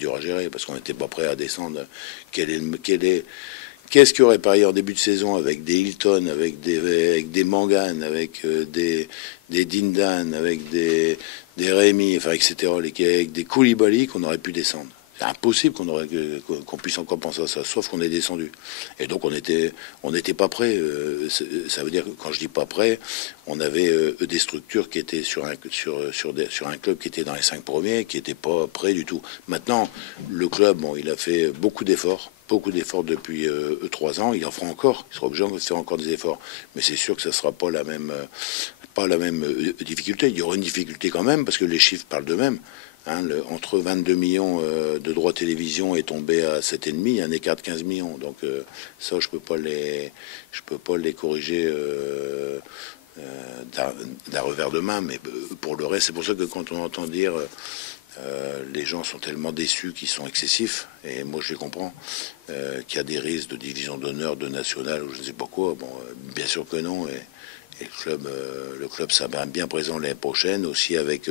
dur à gérer parce qu'on n'était pas prêt à descendre. Qu'est-ce qu'il y aurait parié en début de saison avec des Hilton, avec des Mangan, avec des Dindan, avec des Rémi, enfin, etc., avec des Koulibaly qu'on aurait pu descendre. C'est impossible qu'on puisse encore penser à ça, sauf qu'on est descendu. Et donc on n'était pas prêt. Ça veut dire que quand je dis pas prêt, on avait des structures qui étaient sur un club qui était dans les 5 premiers, qui n'étaient pas prêts du tout. Maintenant, le club, bon, il a fait beaucoup d'efforts depuis 3 ans. Il en fera encore. Il sera obligé de faire encore des efforts. Mais c'est sûr que ça sera pas la même difficulté. Il y aura une difficulté quand même parce que les chiffres parlent d'eux-mêmes. Hein, entre 22 millions de droits télévision est tombé à 7,5, il y a un écart de 15 millions. Donc ça, je peux pas les corriger d'un revers de main. Mais pour le reste, c'est pour ça que quand on entend dire les gens sont tellement déçus qu'ils sont excessifs, et moi je les comprends, qu'il y a des risques de division d'honneur, de national ou je ne sais pas quoi. Bon, bien sûr que non. Et le club sera bien présent l'année prochaine aussi avec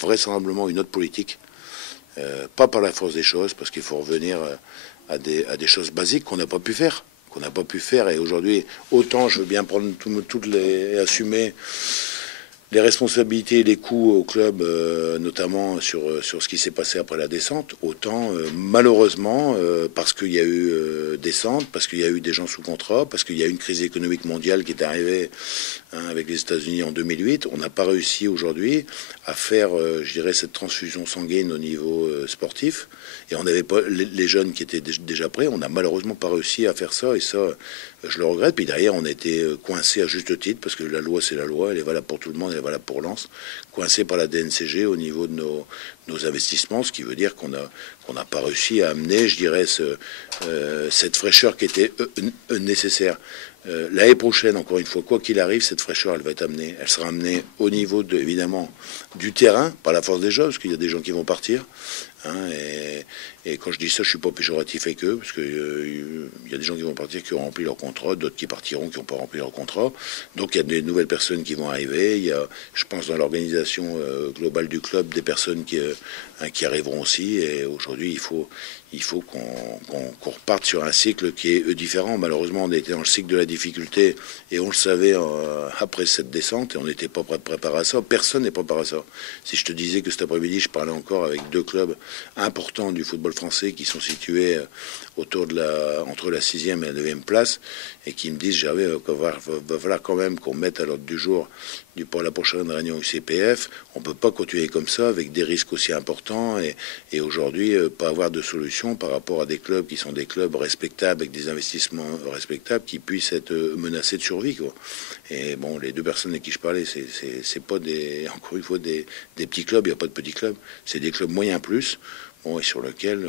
vraisemblablement une autre politique, pas par la force des choses, parce qu'il faut revenir à des choses basiques qu'on n'a pas pu faire. Et aujourd'hui, autant je veux bien prendre assumer les responsabilités et les coûts au club, notamment sur ce qui s'est passé après la descente, autant malheureusement, parce qu'il y a eu descente, parce qu'il y a eu des gens sous contrat, parce qu'il y a eu une crise économique mondiale qui est arrivée avec les États-Unis en 2008, on n'a pas réussi aujourd'hui à faire, je dirais, cette transfusion sanguine au niveau sportif. Et on n'avait pas les jeunes qui étaient déjà prêts, on n'a malheureusement pas réussi à faire ça, et ça, je le regrette. Puis derrière, on a été coincé à juste titre, parce que la loi, c'est la loi, elle est valable pour tout le monde, elle est valable pour Lens, coincé par la DNCG au niveau de nos investissements, ce qui veut dire qu'on n'a pas réussi à amener, je dirais, cette fraîcheur qui était nécessaire. L'année prochaine, encore une fois, quoi qu'il arrive, cette fraîcheur, elle va être amenée. Elle sera amenée au niveau, évidemment, du terrain, par la force des jeux, parce qu'il y a des gens qui vont partir. Hein, et quand je dis ça, je suis pas péjoratif avec eux, parce qu'il y a des gens qui vont partir, qui ont rempli leur contrat, d'autres qui partiront, qui n'ont pas rempli leur contrat. Donc il y a des nouvelles personnes qui vont arriver. Il y a, je pense, dans l'organisation globale du club, des personnes qui arriveront aussi. Et aujourd'hui, il faut qu'on reparte sur un cycle qui est différent. Malheureusement, on était dans le cycle de la difficulté et on le savait après cette descente et on n'était pas préparé à ça. Personne n'est préparé à ça. Si je te disais que cet après-midi, je parlais encore avec 2 clubs importants du football français qui sont situés entre la 6e et la 9e place et qui me disent, va falloir quand même qu'on mette à l'ordre du jour pour la prochaine réunion du CPF, on ne peut pas continuer comme ça avec des risques aussi importants et aujourd'hui pas avoir de solution par rapport à des clubs qui sont des clubs respectables avec des investissements respectables qui puissent être menacés de survie, quoi. Et bon, les 2 personnes avec qui je parlais, c'est pas encore une fois des petits clubs, il n'y a pas de petits clubs, c'est des clubs moyens plus. Bon, et sur lequel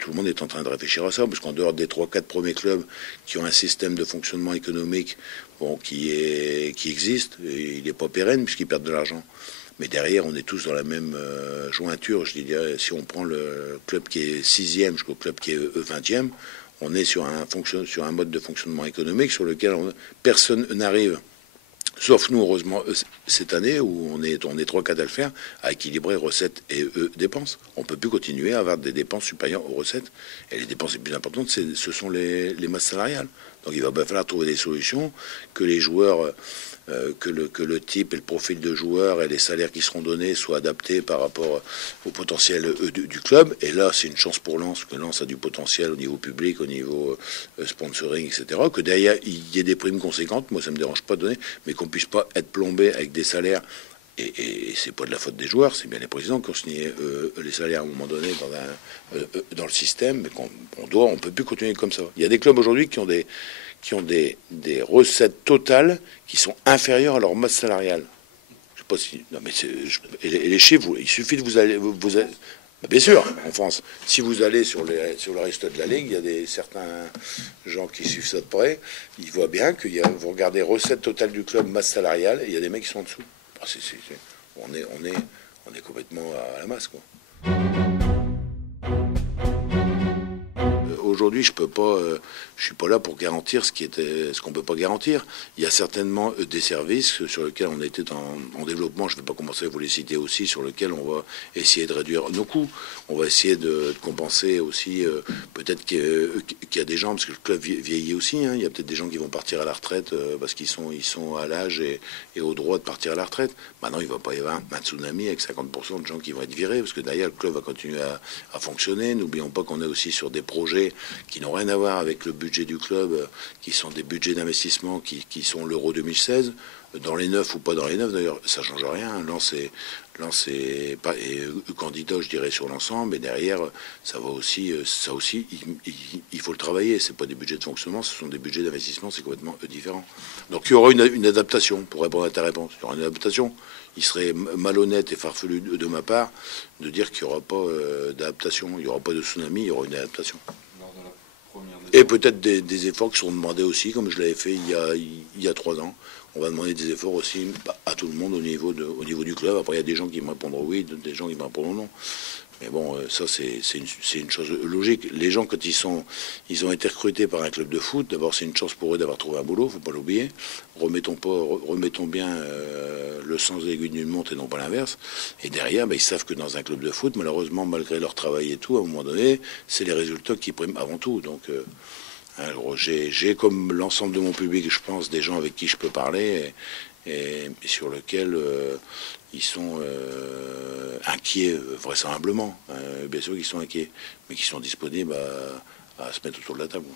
tout le monde est en train de réfléchir à ça, parce qu'en dehors des 3-4 premiers clubs qui ont un système de fonctionnement économique qui existe, et il n'est pas pérenne puisqu'ils perdent de l'argent. Mais derrière, on est tous dans la même jointure. Je dirais, si on prend le club qui est 6e jusqu'au club qui est 20e, on est sur un mode de fonctionnement économique sur lequel personne n'arrive. Sauf nous, heureusement, cette année, où on est 3-4 à le faire, à équilibrer recettes et dépenses. On ne peut plus continuer à avoir des dépenses supérieures aux recettes. Et les dépenses les plus importantes, ce sont les masses salariales. Donc il va falloir trouver des solutions, que les joueurs, que le type et le profil de joueurs et les salaires qui seront donnés soient adaptés par rapport au potentiel du club. Et là, c'est une chance pour Lens, que Lens a du potentiel au niveau public, au niveau sponsoring, etc. Que derrière, il y ait des primes conséquentes. Moi, ça ne me dérange pas de donner, mais qu'on ne puisse pas être plombé avec des salaires. Et c'est pas de la faute des joueurs, c'est bien les présidents qui ont signé les salaires à un moment donné dans le système, mais on peut plus continuer comme ça. Il y a des clubs aujourd'hui qui ont des recettes totales qui sont inférieures à leur masse salariale. Je sais pas si, non mais les chiffres, il suffit de vous aller, bien sûr, en France, si vous allez sur le reste de la ligue, il y a certains gens qui suivent ça de près, ils voient bien vous regardez recettes totales du club, masse salariale, et il y a des mecs qui sont en dessous. On est complètement à la masse, quoi. aujourd'hui, je suis pas là pour garantir ce qu'on peut pas garantir. Il y a certainement des services sur lesquels on était en développement. Je ne vais pas commencer à vous les citer aussi, sur lesquels on va essayer de réduire nos coûts. On va essayer de compenser aussi. Peut-être qu'il y a des gens, parce que le club vieillit aussi. Hein, il y a peut-être des gens qui vont partir à la retraite parce qu'ils sont à l'âge et au droit de partir à la retraite. Maintenant, il ne va pas y avoir un tsunami avec 50% de gens qui vont être virés, parce que derrière, le club va continuer à fonctionner. N'oublions pas qu'on est aussi sur des projets qui n'ont rien à voir avec le budget du club, qui sont des budgets d'investissement qui sont l'Euro 2016. Dans les neufs ou pas dans les neufs, d'ailleurs, ça change rien. Lens est pas candidat, je dirais, sur l'ensemble. Et derrière, ça aussi, il faut le travailler. C'est pas des budgets de fonctionnement, ce sont des budgets d'investissement, c'est complètement différent. Donc il y aura une adaptation, pour répondre à ta réponse. Il y aura une adaptation. Il serait malhonnête et farfelu de ma part de dire qu'il n'y aura pas d'adaptation. Il n'y aura pas de tsunami, il y aura une adaptation. Et peut-être des efforts qui seront demandés aussi, comme je l'avais fait il y a 3 ans. On va demander des efforts aussi à tout le monde au niveau du club. Après, il y a des gens qui me répondront oui, des gens qui me répondront non. Mais bon, ça, c'est une chose logique. Les gens, quand ils ont été recrutés par un club de foot, d'abord, c'est une chance pour eux d'avoir trouvé un boulot, faut pas l'oublier. Remettons bien le sens des aiguilles d'une montre et non pas l'inverse. Et derrière, ils savent que dans un club de foot, malheureusement, malgré leur travail et tout, à un moment donné, c'est les résultats qui priment avant tout. Donc, alors, j'ai comme l'ensemble de mon public, je pense, des gens avec qui je peux parler et sur lesquels ils sont inquiets, vraisemblablement. Bien sûr qu'ils sont inquiets, mais qui sont disponibles à se mettre autour de la table.